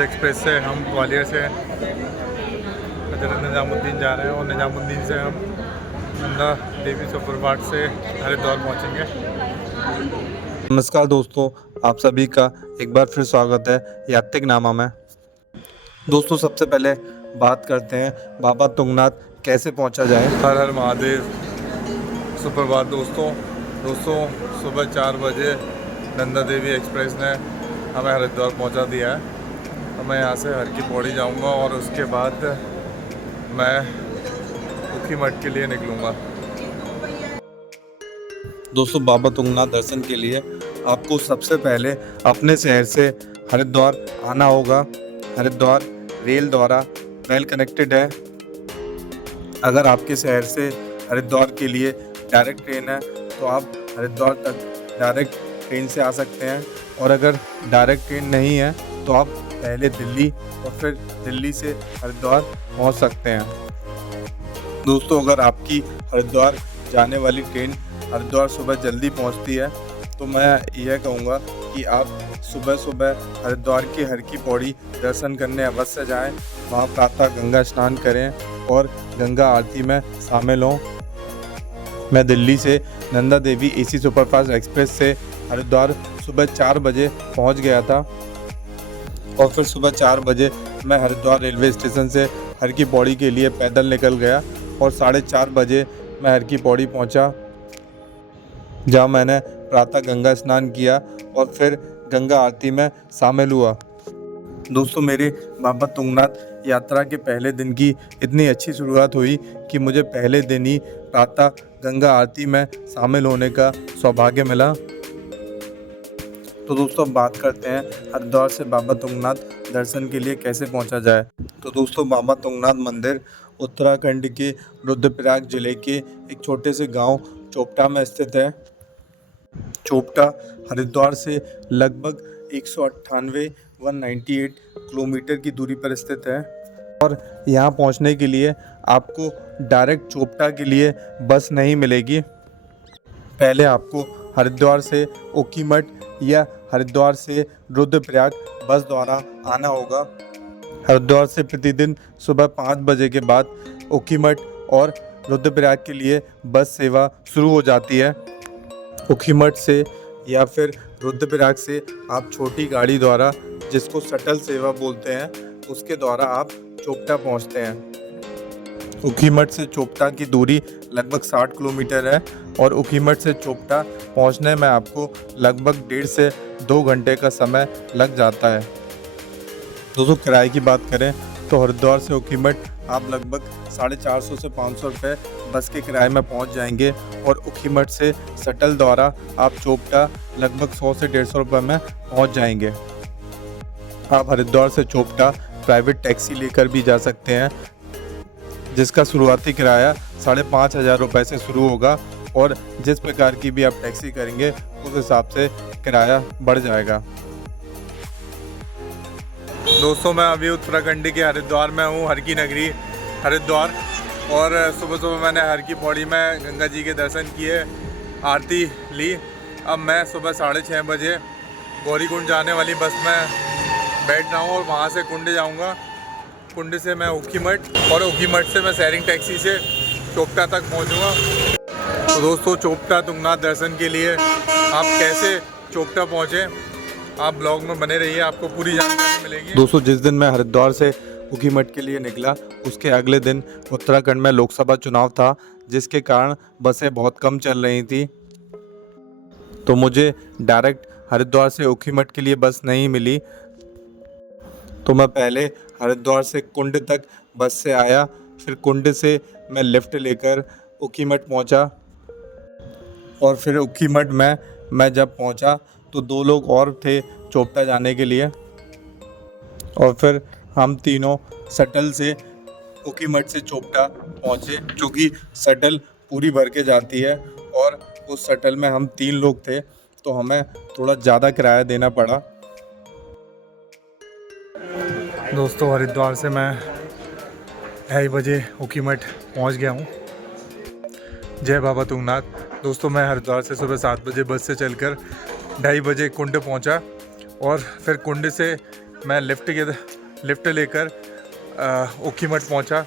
Superfast express से हम ग्वालियर से हजरत निज़ामुद्दीन जा रहे हैं और निज़ामुद्दीन से हम नंदा देवी सुपरफास्ट से हरिद्वार पहुंचेंगे। नमस्कार दोस्तों, आप सभी का एक बार फिर स्वागत है यात्रिक नामा में। दोस्तों, सबसे पहले बात करते हैं बाबा तुंगनाथ कैसे पहुंचा जाए। हर हर महादेव। सुप्रभात दोस्तों, सुबह 4 बजे नंदा देवी एक्सप्रेस ने हमें हरिद्वार पहुंचा दिया है। तो मैं यहाँ से हर की पौड़ी जाऊँगा और उसके बाद मैं ऊखीमठ के लिए निकलूँगा। दोस्तों, बाबा तुंगनाथ दर्शन के लिए आपको सबसे पहले अपने शहर से हरिद्वार आना होगा। हरिद्वार रेल द्वारा वेल कनेक्टेड है। अगर आपके शहर से हरिद्वार के लिए डायरेक्ट ट्रेन है तो आप हरिद्वार तक डायरेक्ट ट्रेन से आ सकते हैं, और अगर डायरेक्ट ट्रेन नहीं है तो आप पहले दिल्ली और फिर दिल्ली से हरिद्वार पहुंच सकते हैं। दोस्तों, अगर आपकी हरिद्वार जाने वाली ट्रेन हरिद्वार सुबह जल्दी पहुंचती है तो मैं यह कहूँगा कि आप सुबह सुबह हरिद्वार की हर की पौड़ी दर्शन करने अवश्य जाएं। वहाँ प्रातः गंगा स्नान करें और गंगा आरती में शामिल हों। मैं दिल्ली से Nanda Devi AC superfast express से हरिद्वार सुबह 4 बजे पहुँच गया था, और फिर सुबह 4 बजे मैं हरिद्वार रेलवे स्टेशन से हर की पौड़ी के लिए पैदल निकल गया और 4:30 बजे मैं हर की पौड़ी पहुँचा, जहाँ मैंने प्रातः गंगा स्नान किया और फिर गंगा आरती में शामिल हुआ। दोस्तों, मेरे बाबा तुंगनाथ यात्रा के पहले दिन की इतनी अच्छी शुरुआत हुई कि मुझे पहले दिन ही प्रातः गंगा आरती में शामिल होने का सौभाग्य मिला। तो दोस्तों, अब बात करते हैं हरिद्वार से बाबा तुंगनाथ दर्शन के लिए कैसे पहुंचा जाए। तो दोस्तों, बाबा तुंगनाथ मंदिर उत्तराखंड के रुद्रप्रयाग जिले के एक छोटे से गांव चोपटा में स्थित है। चोपटा हरिद्वार से लगभग 198 किलोमीटर की दूरी पर स्थित है, और यहाँ पहुँचने के लिए आपको डायरेक्ट चोपटा के लिए बस नहीं मिलेगी। पहले आपको हरिद्वार से ऊखीमठ या हरिद्वार से रुद्रप्रयाग बस द्वारा आना होगा। हरिद्वार से प्रतिदिन सुबह 5 बजे के बाद ऊखीमठ और रुद्रप्रयाग के लिए बस सेवा शुरू हो जाती है। ऊखीमठ से या फिर रुद्रप्रयाग से आप छोटी गाड़ी द्वारा, जिसको शटल सेवा बोलते हैं, उसके द्वारा आप चोपटा पहुंचते हैं। ऊखीमठ से चोपटा की दूरी लगभग 60 किलोमीटर है, और ऊखीमठ से चोपटा पहुंचने में आपको लगभग 1.5 से 2 घंटे का समय लग जाता है। दोस्तों, किराए की बात करें तो हरिद्वार से ऊखीमठ आप लगभग 450 से 500 रुपये बस के किराए में पहुंच जाएंगे, और ऊखीमठ से शटल द्वारा आप चोपटा लगभग 100 से 150 रुपये में पहुंच जाएंगे। आप हरिद्वार से चोपटा प्राइवेट टैक्सी लेकर भी जा सकते हैं, जिसका शुरुआती किराया 5,500 रुपये से शुरू होगा, और जिस प्रकार की भी आप टैक्सी करेंगे उस हिसाब से किराया बढ़ जाएगा। दोस्तों, मैं अभी उत्तराखंड के हरिद्वार में हूँ, हर की नगरी हरिद्वार। और सुबह सुबह मैंने हर की पौड़ी में गंगा जी के दर्शन किए, आरती ली। अब मैं सुबह 6:30 बजे गौरीकुंड जाने वाली बस में बैठ रहा हूँ और वहाँ से कुंड जाऊँगा। कुंड से मैं ऊखीमठ, और ऊखीमठ से मैं शेयरिंग टैक्सी से चोपटा तक पहुँचूँगा। तो दोस्तों, चोपटा तुंगनाथ दर्शन के लिए आप कैसे चोपटा पहुँचे, आप ब्लॉग में बने रहिए, आपको पूरी जानकारी मिलेगी। दोस्तों, जिस दिन मैं हरिद्वार से ऊखीमठ के लिए निकला, उसके अगले दिन उत्तराखंड में लोकसभा चुनाव था, जिसके कारण बसें बहुत कम चल रही थी, तो मुझे डायरेक्ट हरिद्वार से ऊखीमठ के लिए बस नहीं मिली। तो मैं पहले हरिद्वार से कुंड तक बस से आया, फिर कुंड से मैं लिफ्ट लेकर ऊखीमठ पहुंचा, और फिर ऊखीमठ में मैं जब पहुंचा तो 2 लोग और थे चोपटा जाने के लिए, और फिर हम तीनों शटल से ऊखीमठ से चोपटा पहुंचे, क्योंकि शटल पूरी भर के जाती है, और उस शटल में हम 3 लोग थे तो हमें थोड़ा ज़्यादा किराया देना पड़ा। दोस्तों, हरिद्वार से मैं 2:30 बजे ऊखीमठ पहुंच गया हूं। जय बाबा तुंगनाथ। दोस्तों, मैं हरिद्वार से सुबह 7 बजे बस से चलकर 2:30 बजे कुंड पहुंचा, और फिर कुंड से मैं लिफ्ट लेकर ओखीमठ पहुंचा।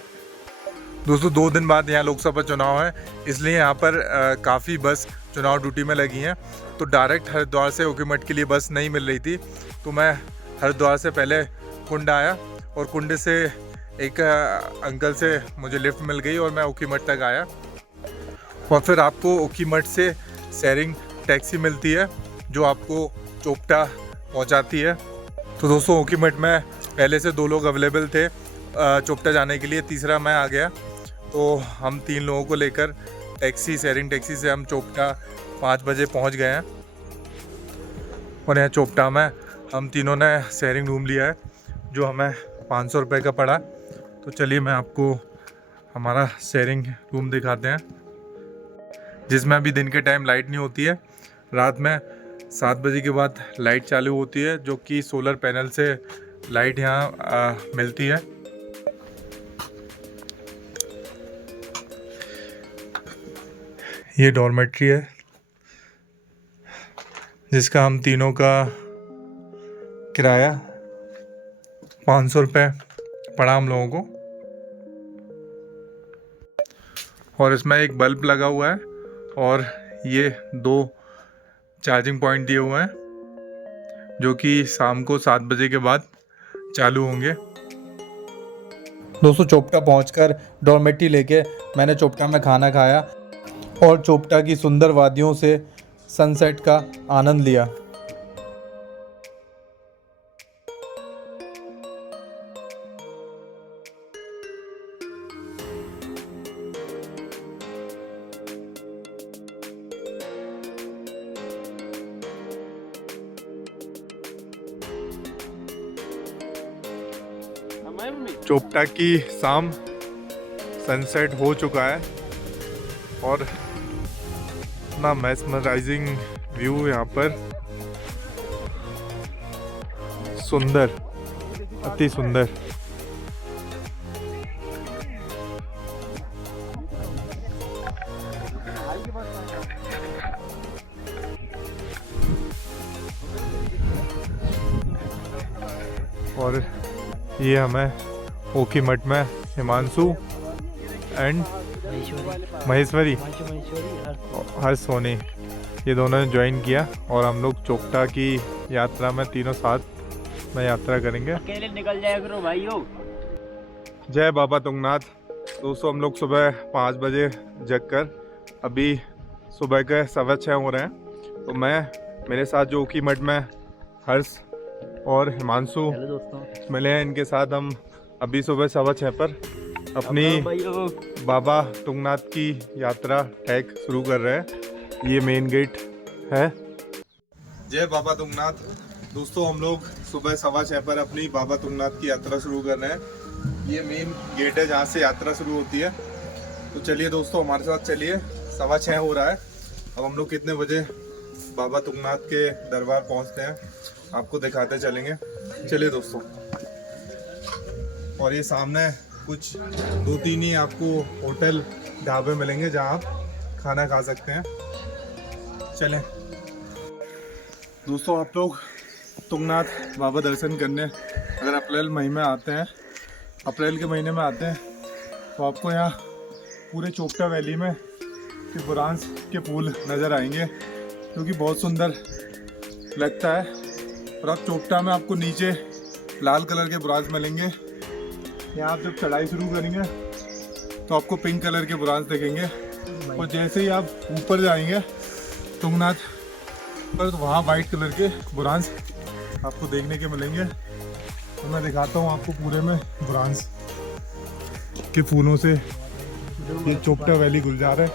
दोस्तों 2 दिन बाद यहाँ लोकसभा चुनाव है, इसलिए यहाँ पर काफ़ी बस चुनाव ड्यूटी में लगी हैं। तो डायरेक्ट हरिद्वार से ओखीमठ के लिए बस नहीं मिल रही थी, तो मैं हरिद्वार से पहले कुंड आया और कुंड से एक अंकल से मुझे लिफ्ट मिल गई और मैं ओखीमठ तक आया। और फिर आपको ओखीमठ से शेयरिंग टैक्सी मिलती है जो आपको चोपटा पहुंचाती है। तो दोस्तों ओखीमठ में पहले से 2 लोग अवेलेबल थे चोपटा जाने के लिए, तीसरा मैं आ गया। तो हम 3 लोगों को लेकर शेयरिंग टैक्सी से हम चोपटा 5 बजे पहुंच गए हैं। और यहाँ चोपटा में हम तीनों ने शेयरिंग रूम लिया है जो हमें 500 रुपये का पड़ा। तो चलिए मैं आपको हमारा शेयरिंग रूम दिखाते हैं, जिसमें अभी दिन के टाइम लाइट नहीं होती है। रात में 7 बजे के बाद लाइट चालू होती है, जो कि सोलर पैनल से लाइट यहाँ मिलती है। ये डॉर्मेट्री है जिसका हम तीनों का किराया 500 रुपये पड़ा हम लोगों को। और इसमें एक बल्ब लगा हुआ है और ये 2 चार्जिंग पॉइंट दिए हुए हैं जो कि शाम को 7 बजे के बाद चालू होंगे। दोस्तों चोपटा पहुंचकर डॉर्मेट्री लेके मैंने चोपटा में खाना खाया और चोपटा की सुंदर वादियों से सनसेट का आनंद लिया। चोपटा की शाम सनसेट हो चुका है और इतना मैस्मराइजिंग व्यू यहाँ पर, सुंदर, अति सुंदर। और ये हमें ओखीमठ में हिमांशु एंड महेश्वरी हर्ष सोनी ये दोनों ने ज्वाइन किया और हम लोग चोपटा की यात्रा में तीनों साथ में यात्रा करेंगे। अकेले निकल जाया करो भाइयों। जय बाबा तुंगनाथ। दोस्तों हम लोग सुबह 5 बजे जग कर अभी सुबह के 6:15 हो रहे हैं। तो मैं मेरे साथ जो ओखीमठ में हर्ष और हिमांशु मिले हैं, इनके साथ हम अभी सुबह 6:15 पर अपनी बाबा तुंगनाथ की यात्रा ट्रैक शुरू कर रहे हैं। ये मेन गेट है। जय बाबा तुंगनाथ। दोस्तों हम लोग सुबह 6:15 पर अपनी बाबा तुंगनाथ की यात्रा शुरू कर रहे हैं। ये मेन गेट है जहाँ से यात्रा शुरू होती है। तो चलिए दोस्तों हमारे साथ चलिए। 6:15 हो रहा है। अब हम लोग कितने बजे बाबा तुंगनाथ के दरबार पहुँचते हैं आपको दिखाते चलेंगे। चलिए दोस्तों। और ये सामने कुछ 2-3 ही आपको होटल ढाबे मिलेंगे जहाँ आप खाना खा सकते हैं। चलें दोस्तों, आप लोग तुंगनाथ बाबा दर्शन करने अगर अप्रैल महीने में आते हैं, अप्रैल के महीने में आते हैं, तो आपको यहाँ पूरे चोपटा वैली में के बुरांस के फूल नज़र आएंगे, जो कि बहुत सुंदर लगता है। और आप चोपटा में आपको नीचे लाल कलर के बुरांस मिलेंगे। यहाँ आप जब चढ़ाई शुरू करेंगे तो आपको पिंक कलर के बुरांस देखेंगे। और जैसे ही आप ऊपर जाएंगे तुंगनाथ पर, तो वहाँ वाइट कलर के बुरांस आपको देखने के मिलेंगे। तो मैं दिखाता हूँ आपको पूरे में बुरांस के फूलों से ये चोपटा वैली गुलजार है।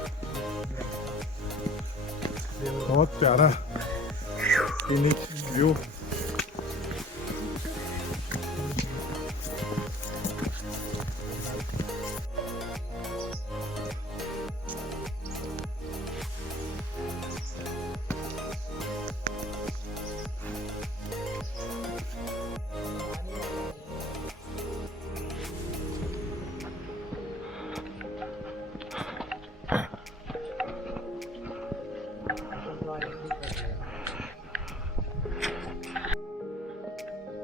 बहुत प्यारा यूनिक व्यू।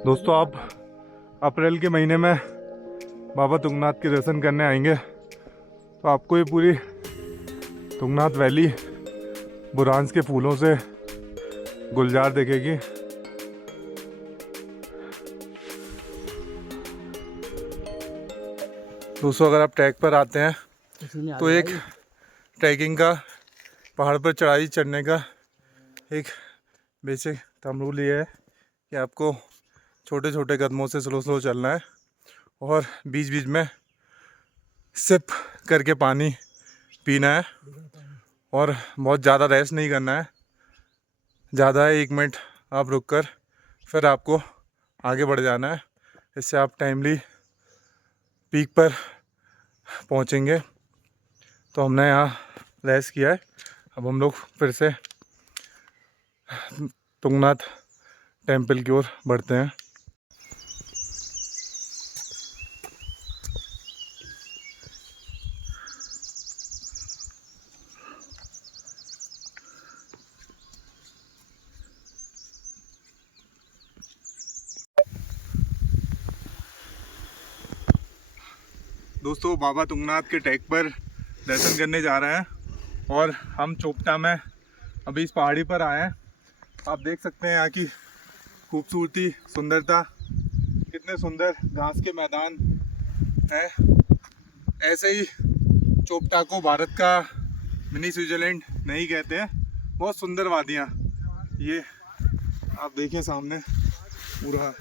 दोस्तों आप अप्रैल के महीने में बाबा तुंगनाथ के दर्शन करने आएंगे तो आपको ये पूरी तुंगनाथ वैली बुरांस के फूलों से गुलजार दिखेगी। दोस्तों अगर आप ट्रैक पर आते हैं तो एक ट्रैकिंग का पहाड़ पर चढ़ाई चढ़ने का एक बेसिक थंब रूल ये है कि आपको छोटे छोटे कदमों से स्लो स्लो चलना है और बीच बीच में सिप करके पानी पीना है और बहुत ज़्यादा रेस्ट नहीं करना है। ज़्यादा है 1 मिनट आप रुक कर फिर आपको आगे बढ़ जाना है। इससे आप टाइमली पीक पर पहुंचेंगे। तो हमने यहाँ रेस्ट किया है। अब हम लोग फिर से तुंगनाथ टेम्पल की ओर बढ़ते हैं। दोस्तों बाबा तुंगनाथ के ट्रैक पर दर्शन करने जा रहे हैं और हम चोपटा में अभी इस पहाड़ी पर आए हैं। आप देख सकते हैं यहाँ की खूबसूरती, सुंदरता, कितने सुंदर घास के मैदान हैं। ऐसे ही चोपटा को भारत का मिनी स्विट्जरलैंड नहीं कहते हैं। बहुत सुंदर वादियाँ, ये आप देखिए सामने पूरा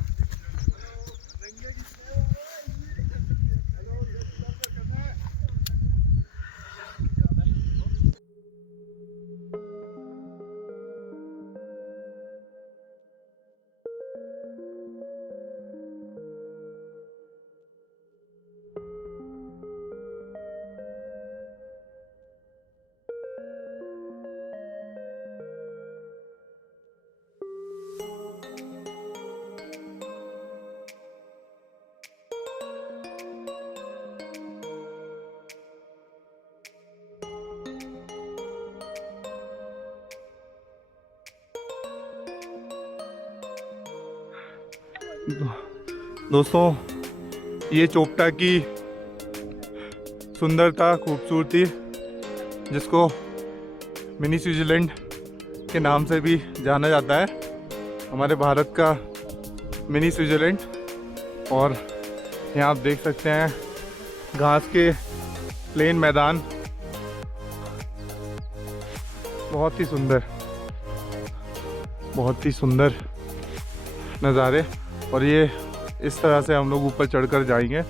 दोस्तों ये चोपटा की सुंदरता, खूबसूरती, जिसको मिनी स्विट्जरलैंड के नाम से भी जाना जाता है, हमारे भारत का मिनी स्विट्जरलैंड। और यहाँ आप देख सकते हैं घास के प्लेन मैदान, बहुत ही सुंदर, बहुत ही सुंदर नज़ारे। और ये इस तरह से हम लोग ऊपर चढ़कर जाएंगे।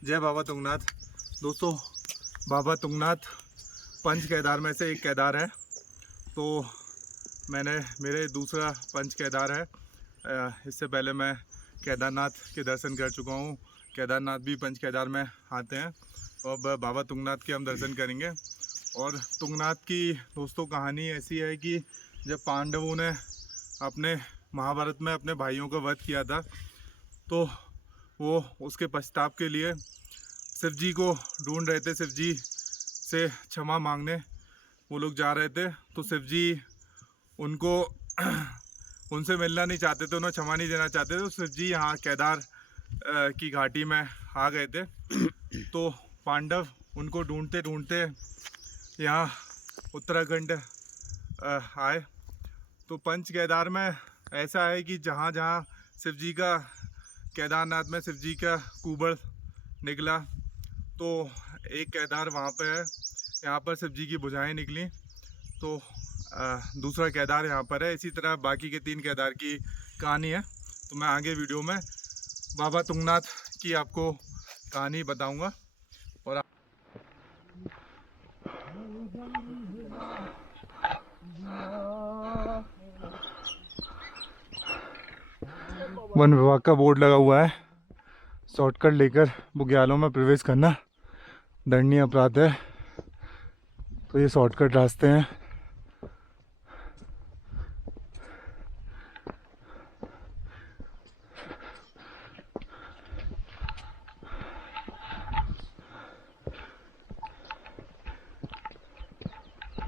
जय बाबा तुंगनाथ। दोस्तों बाबा तुंगनाथ पंच केदार में से एक केदार है। तो मेरे दूसरा पंच केदार है। इससे पहले मैं केदारनाथ के दर्शन कर चुका हूँ। केदारनाथ भी पंच केदार में आते हैं। तो अब बाबा तुंगनाथ के हम दर्शन करेंगे। और तुंगनाथ की दोस्तों कहानी ऐसी है कि जब पांडवों ने अपने महाभारत में अपने भाइयों का वध किया था, तो वो उसके पश्चाताप के लिए शिव जी को ढूंढ रहे थे। शिव जी से क्षमा मांगने वो लोग जा रहे थे। तो शिव जी उनको उनसे मिलना नहीं चाहते थे, उन्हें क्षमा नहीं देना चाहते थे। तो शिव जी यहाँ केदार की घाटी में आ गए थे। तो पांडव उनको ढूंढते ढूंढते यहाँ उत्तराखंड आए। तो पंच केदार में ऐसा है कि जहाँ जहाँ शिव जी का, केदारनाथ में शिव जी का कुबड़ निकला, तो एक केदार वहाँ पे है, यहाँ पर शिव जी की भुजाएं निकली। तो दूसरा केदार यहाँ पर है। इसी तरह बाकी के 3 केदार की कहानी है। तो मैं आगे वीडियो में बाबा तुंगनाथ की आपको कहानी बताऊंगा। और वन विभाग का बोर्ड लगा हुआ है, शॉर्टकट लेकर बुग्यालों में प्रवेश करना दंडनीय अपराध है। तो ये शॉर्टकट रास्ते हैं।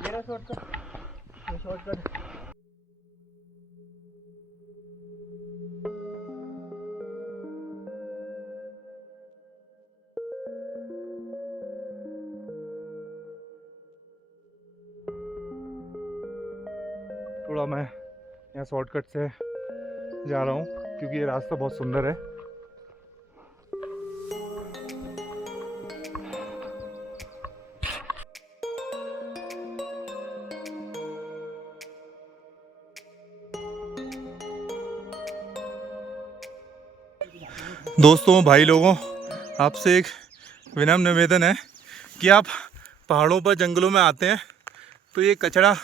मेरा शॉर्टकट थोड़ा मैं यहाँ शॉर्टकट से जा रहा हूँ क्योंकि ये रास्ता बहुत सुंदर है। दोस्तों, भाई लोगों, आपसे एक विनम्र निवेदन है कि आप पहाड़ों पर, जंगलों में आते हैं तो ये कचरा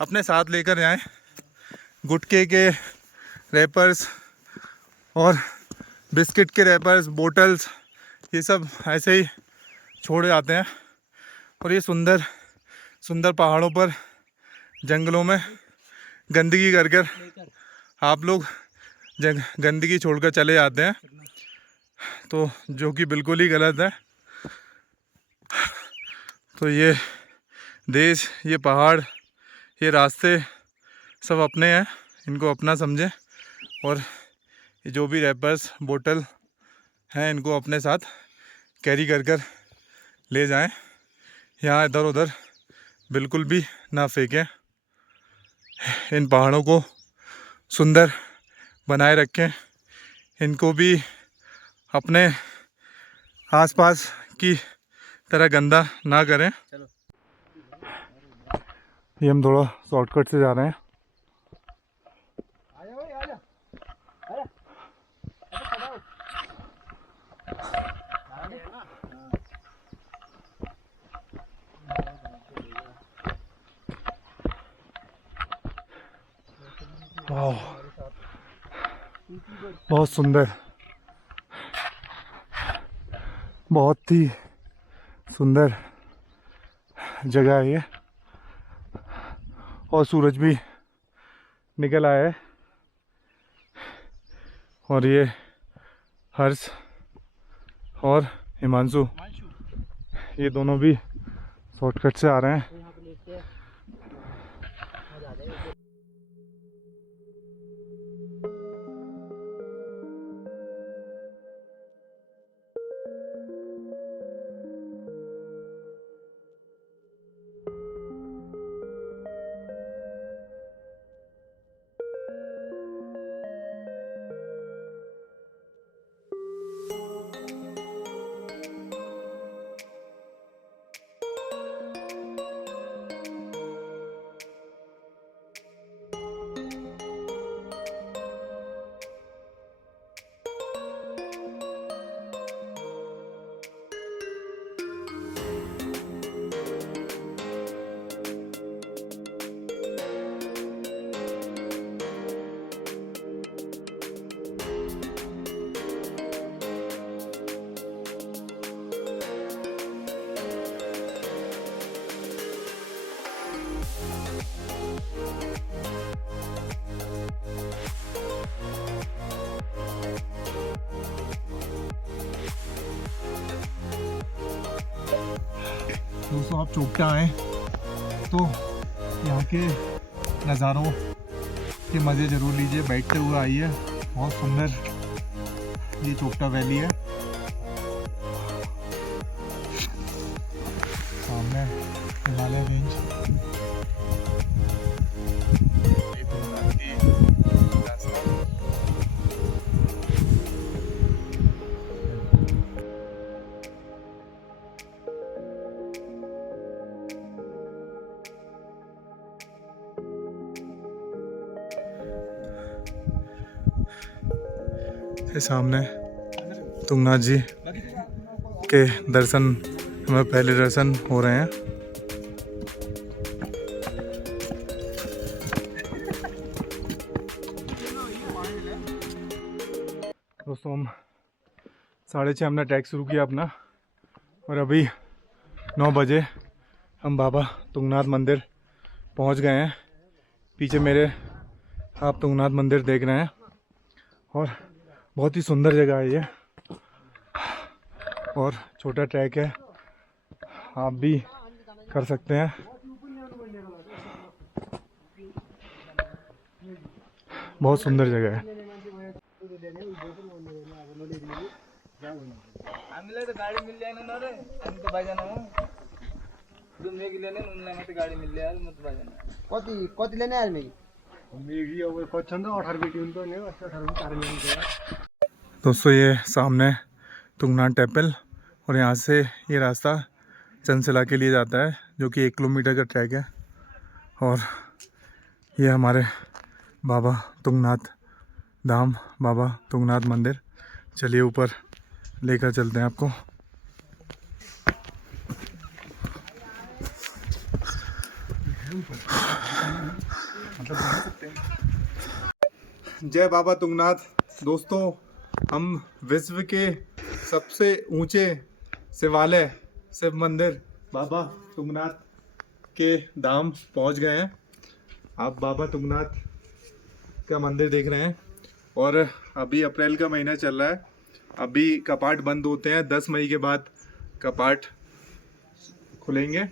अपने साथ लेकर जाएं। गुटखे के रैपर्स और बिस्किट के रैपर्स, बोतल्स, ये सब ऐसे ही छोड़ जाते हैं। और ये सुंदर सुंदर पहाड़ों पर, जंगलों में गंदगी कर आप लोग गंदगी छोड़कर चले जाते हैं, तो जो कि बिल्कुल ही गलत है। तो ये देश, ये पहाड़, ये रास्ते सब अपने हैं, इनको अपना समझें। और ये जो भी रैपर्स, बोतल हैं, इनको अपने साथ कैरी कर ले जाएं। यहाँ इधर उधर बिल्कुल भी ना फेंकें। इन पहाड़ों को सुंदर बनाए रखें, इनको भी अपने आसपास की तरह गंदा ना करें। ये हम थोड़ा शॉर्टकट से जा रहे हैं। वाह, बहुत सुंदर, बहुत ही सुंदर जगह है ये। और सूरज भी निकल आया है। और ये हर्ष और हिमांशु, ये दोनों भी शॉर्टकट से आ रहे हैं। दोस्तों, आप चोपटा आएँ तो यहाँ के नज़ारों के मज़े ज़रूर लीजिए। बैठते हुए आइए, बहुत सुंदर ये चोपटा वैली है, सामने हिमालय रेंज, ये तुंगनाथ की रास्ता। ये सामने तुंगनाथ जी के दर्शन, हमें पहले दर्शन हो रहे हैं। दोस्तों हम 6:30 हमने ट्रैक शुरू किया अपना, और अभी 9 बजे हम बाबा तुंगनाथ मंदिर पहुंच गए हैं। पीछे मेरे आप तुंगनाथ मंदिर देख रहे हैं, और बहुत ही सुंदर जगह है ये, और छोटा ट्रैक है, आप भी कर सकते हैं। बहुत सुंदर जगह है। गाड़ी मिल जाए ना रे, हम तो भाई जाना घूमने के लिए नहीं, मत गाड़ी मिल जाए मत भाई जाना। कति लेने यार मेरी मेरी अब पछंद 18 बेटी उनको नहीं 18 4 मिनट। दोस्तों ये सामने तुंगनाथ टेम्पल, और यहाँ से ये रास्ता चंचला के लिए जाता है, जो कि 1 किलोमीटर का ट्रैक है। और ये हमारे बाबा तुंगनाथ धाम, बाबा तुंगनाथ मंदिर। चलिए ऊपर लेकर चलते हैं आपको। जय बाबा तुंगनाथ। दोस्तों हम विश्व के सबसे ऊंचे शिवालय, शिव मंदिर बाबा तुंगनाथ के धाम पहुंच गए हैं। आप बाबा तुंगनाथ का मंदिर देख रहे हैं, और अभी अप्रैल का महीना चल रहा है, अभी कपाट बंद होते हैं, 10 मई के बाद कपाट खुलेंगे।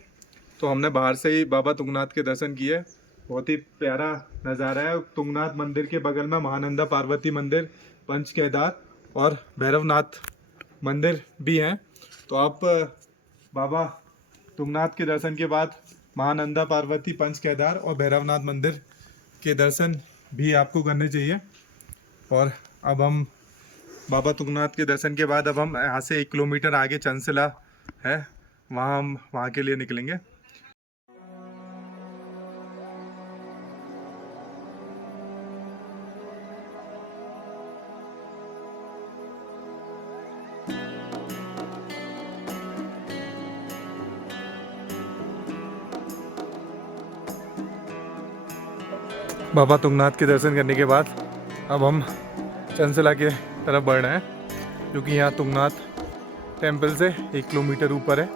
तो हमने बाहर से ही बाबा तुंगनाथ के दर्शन किए। बहुत ही प्यारा नज़ारा है। तुंगनाथ मंदिर के बगल में महानंदा पार्वती मंदिर, पंच केदार और भैरवनाथ मंदिर भी हैं। तो आप बाबा तुंगनाथ के दर्शन के बाद महानंदा पार्वती, पंच केदार और भैरवनाथ मंदिर के दर्शन भी आपको करने चाहिए। और अब हम बाबा तुंगनाथ के दर्शन के बाद अब हम यहाँ से 1 किलोमीटर आगे चंचला है, वहाँ हम वहाँ के लिए निकलेंगे। बाबा तुंगनाथ के दर्शन करने के बाद अब हम चंचला के तरफ बढ़ रहे हैं, क्योंकि यहाँ तुंगनाथ टेम्पल से 1 किलोमीटर ऊपर है।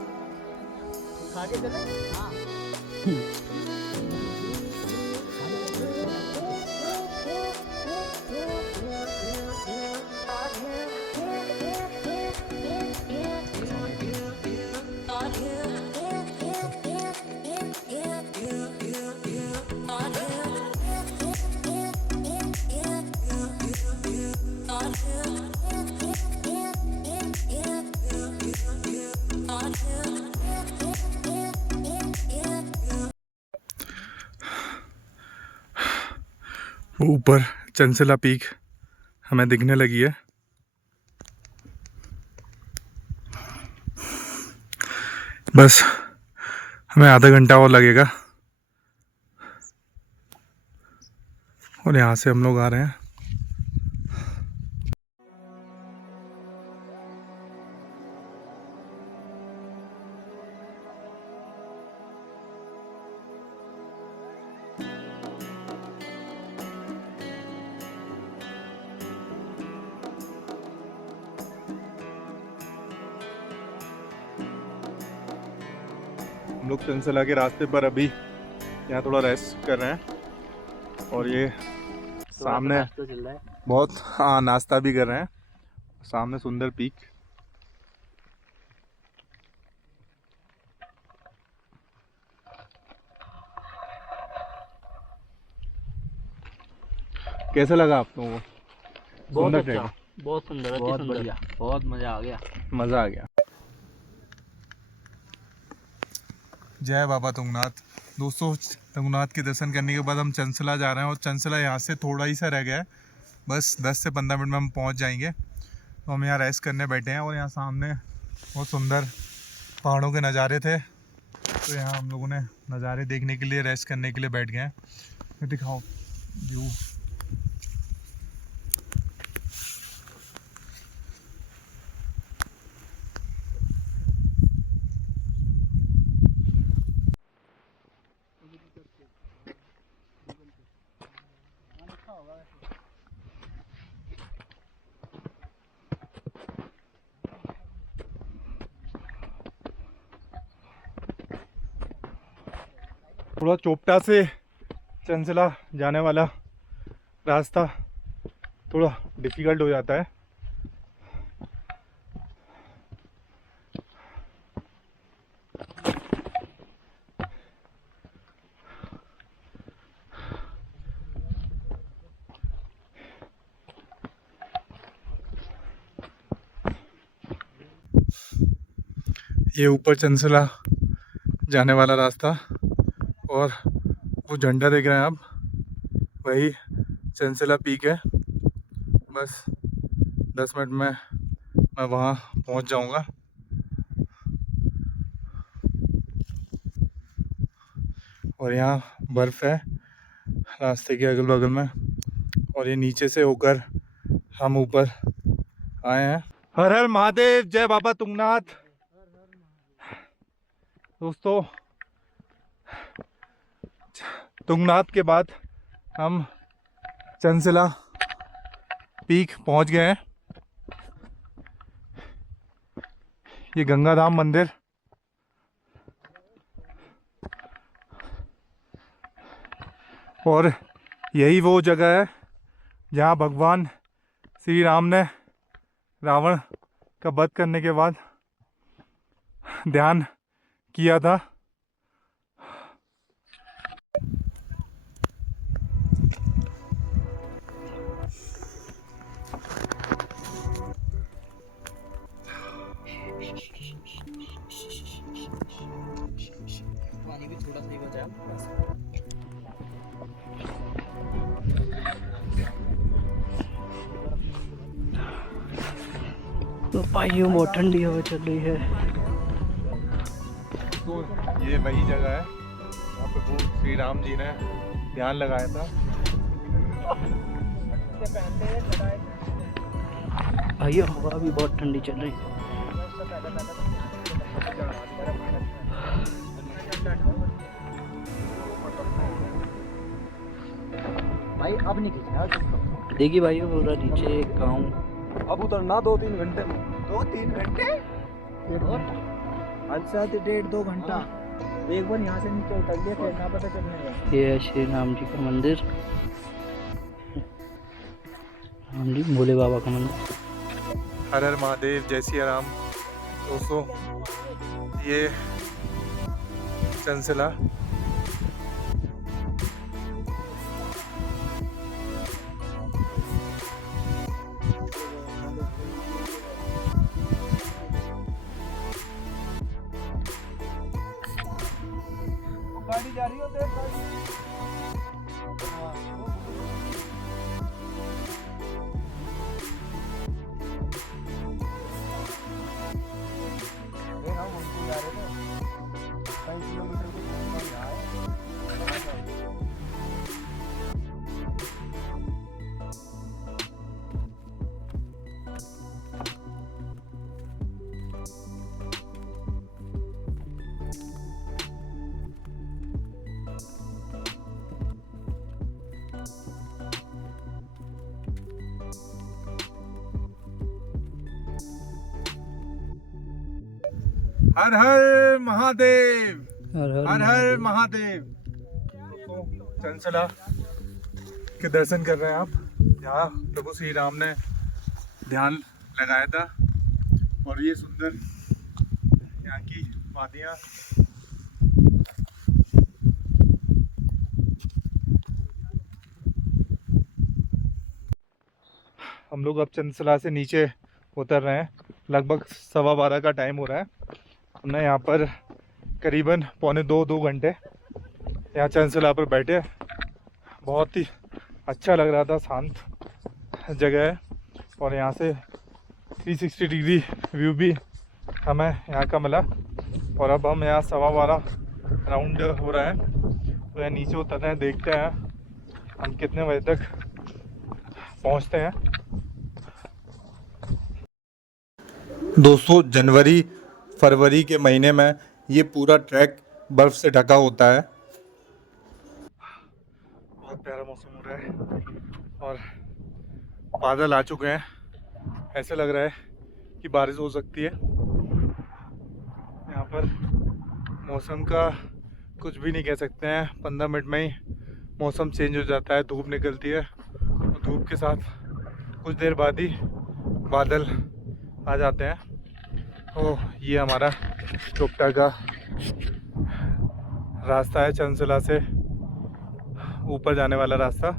वो ऊपर चंचला पीक हमें दिखने लगी है। बस हमें आधा घंटा और लगेगा, और यहाँ से हम लोग आ रहे हैं। हम लोग चंचला के रास्ते पर अभी यहाँ थोड़ा रेस्ट कर रहे हैं, और ये सामने बहुत नाश्ता भी कर रहे हैं। सामने सुंदर पीक। कैसा लगा आप लोगों को? बहुत सुंदर अच्छा, ट्रैक। बहुत सुंदर, बहुत बढ़िया, बहुत मजा आ गया। मज़ा आ गया। जय बाबा तुंगनाथ। दोस्तों, तुंगनाथ के दर्शन करने के बाद हम चंसला जा रहे हैं और चंसला यहाँ से थोड़ा ही सा रह गया है, बस 10 से 15 मिनट में हम पहुँच जाएंगे। तो हम यहाँ रेस्ट करने बैठे हैं और यहाँ सामने बहुत सुंदर पहाड़ों के नज़ारे थे, तो यहाँ हम लोगों ने नज़ारे देखने के लिए रेस्ट करने के लिए बैठ गए हैं। ये दिखाओ व्यू। थोड़ा चोपटा से चंसला जाने वाला रास्ता थोड़ा डिफ़िकल्ट हो जाता है। ये ऊपर चंसला जाने वाला रास्ता, और वो झंडा देख रहे हैं आप, वही चंसला पीक है। बस 10 मिनट में मैं वहाँ पहुँच जाऊँगा। और यहाँ बर्फ़ है रास्ते के अगल बगल में, और ये नीचे से होकर हम ऊपर आए हैं। हर हर महादेव, जय बाबा तुंगनाथ। दोस्तों, तुंगनाथ के बाद हम चंसला पीक पहुंच गए हैं। ये गंगाधाम मंदिर, और यही वो जगह है जहां भगवान श्री राम ने रावण का वध करने के बाद ध्यान किया था। पानी भी थोड़ा सा ही बचा। तो भाइयों बहुत ठंडी हवा चल रही है। तो ये वही जगह है जहाँ पे वो श्री राम जी ने ध्यान लगाया था। भाइयों हवा भी बहुत ठंडी चल रही है। भाई अब नहीं खींचना। देखिए भाइयों पूरा नीचे गाँव। अब उतरना 2-3 घंटे में। 2-3 घंटे? अच्छा 1.5-2 घंटा। एक बार यहाँ से नीचे उतर लिया फिर ना पता चलने का। ये है श्री राम जी का मंदिर, राम जी भोले बाबा का मंदिर। हर हर महादेव, जय सिया राम। दोस्तों, ये चंसला गाड़ी जा रही हो देख गाड़ी। हम उनको जा रहे थे 5 किलोमीटर के दूर यहाँ है। हर हर महादेव, हर हर हर महादेव। तो चंसला के दर्शन कर रहे हैं आप, जहाँ प्रभु श्री राम ने ध्यान लगाया था। और ये सुंदर यहाँ की वादियाँ, हम लोग अब चंदसला से नीचे उतर रहे हैं। लगभग 12:15 का टाइम हो रहा है। हमने यहाँ पर करीबन पौने 2 घंटे यहाँ चंदसला पर बैठे। बहुत ही अच्छा लग रहा था, शांत जगह है और यहाँ से 360 डिग्री व्यू भी हमें यहाँ का मिला। और अब हम यहाँ 12:15 राउंड हो रहा है, तो यहाँ नीचे उतर रहे हैं। देखते हैं हम कितने बजे तक पहुँचते हैं। दोस्तों, जनवरी फरवरी के महीने में ये पूरा ट्रैक बर्फ़ से ढका होता है। बहुत प्यारा मौसम हो रहा है और बादल आ चुके हैं। ऐसे लग रहा है कि बारिश हो सकती है। यहाँ पर मौसम का कुछ भी नहीं कह सकते हैं। 15 मिनट में ही मौसम चेंज हो जाता है, धूप निकलती है और धूप के साथ कुछ देर बाद ही बादल आ जाते हैं। ओह, ये हमारा टोक्टा का रास्ता है, चंदसला से ऊपर जाने वाला रास्ता।